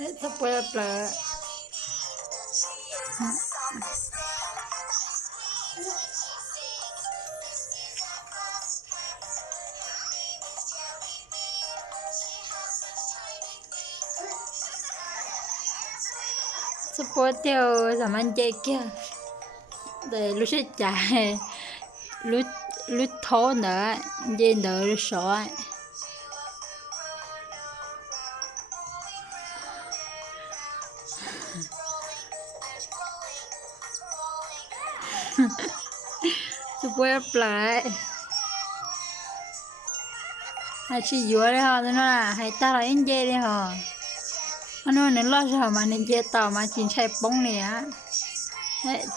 Se puede hablar. Se puede tiêu giảm ăn chay kia để lúc sẽ chạy lúc lúc thố nữa dây nữa sợ se puede hablar hay chỉ dúa đấy hả nó là hay ta là anh dây đấy hả nó nên lo sợ mà nên dây tàu mà chỉ chạy bóng này á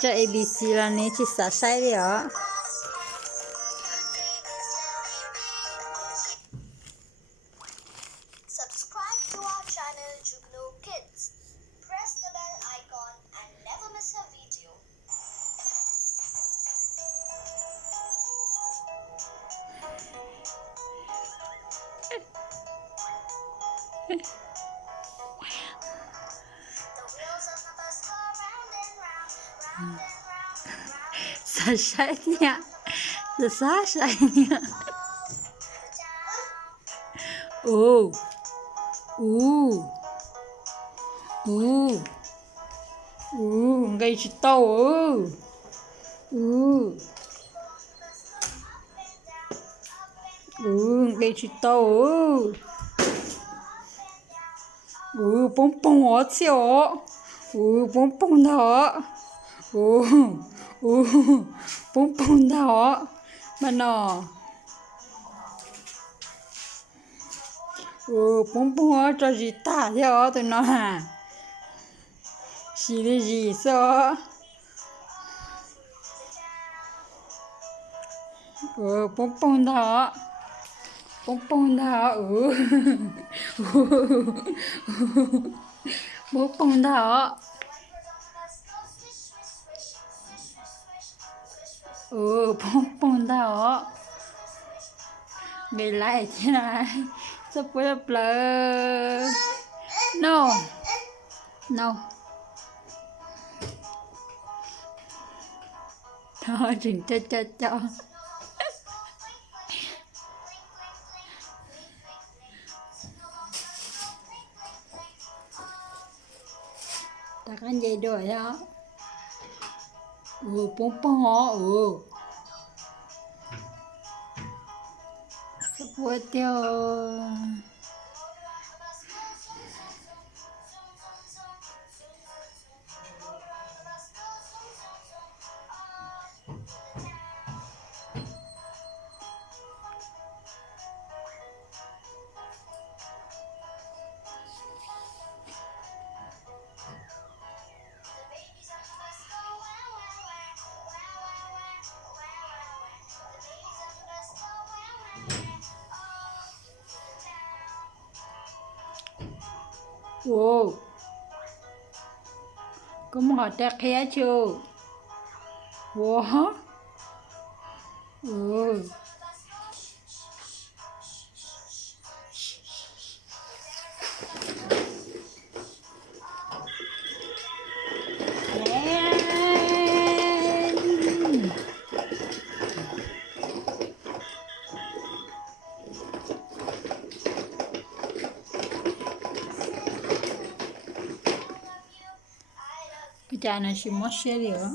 cho ABC là nên chỉ xả sai đấy hả Subscribe to our channel Jugno Kids. Press the bell icon and never miss a video. The wheels on the bus go round and round, round and round, round. xả sai nha xả sai nha ô ô ô ô gây chỉ tàu ô ô gây chỉ tàu ô bông bông ở chiều bông bông đó bông bông đó mà nó bông bông ở cho gì ta theo tụi nó à gì đi gì sao bông bông đó bông bông đó bông bông đó bông bông đó về lại thế này sắp quay lại no no thôi chừng cho ta ăn dây đuổi đó bông bông họ sắp quay tiêu wow có một họ tẹt khé chưa wow cái trà này chỉ mất xe đi nữa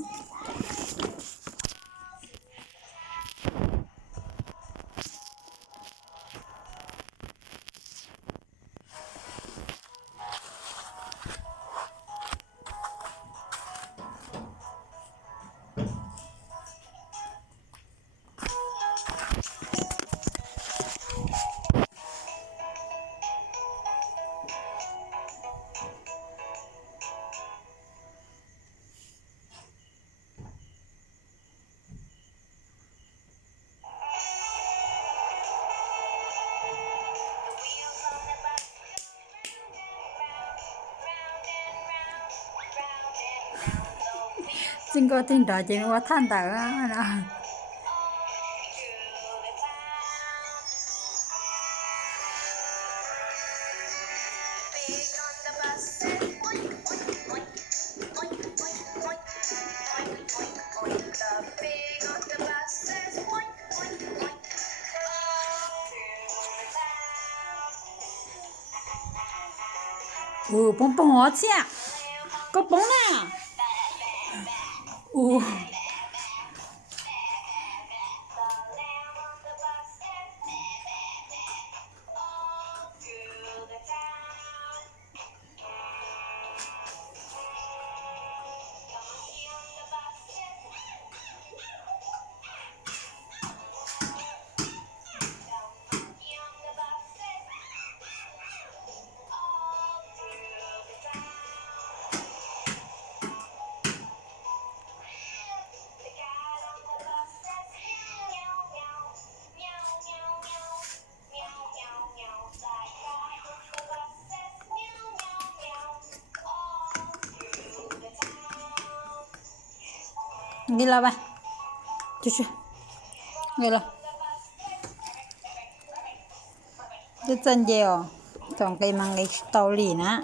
xin có tin đó chỉ có than thở đó Big on the bus. bông bông hóa chứ à có bông nè ồ gila ba cucu gila cái chân dèo còn cây mang cái tàu lì nè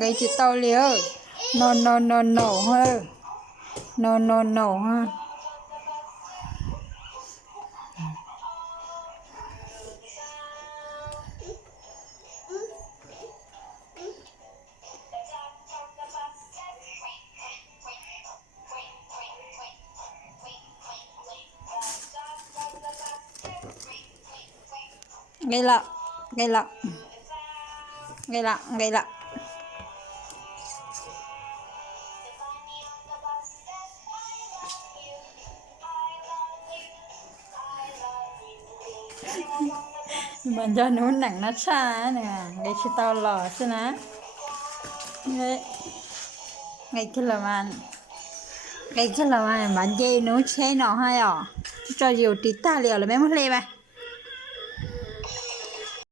cái chị tàu liều no ha no ha gây lạ gây lạ gây lạ gây lạ mình cho nó nặng nó xa nè cái chị tao lò chứ ná ngay cái là bạn dây nó xe nó hay à cho dù tí ta liều là mấy mất lê mà